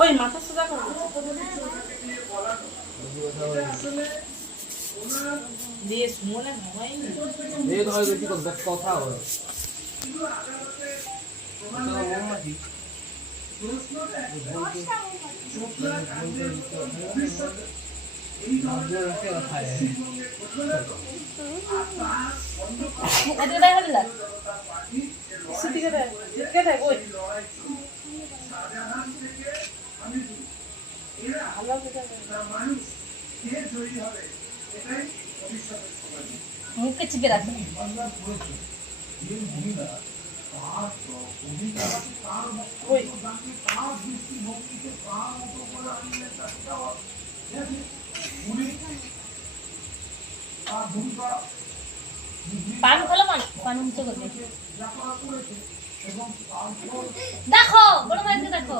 ওই মাথা সোজা করো দেশ মনে হয় এই তো হয়তো কি করতে কথা হবে মুখে চিপে রাখে পান খোলো পান মুছে করবে দেখো বড় মাইকে দেখো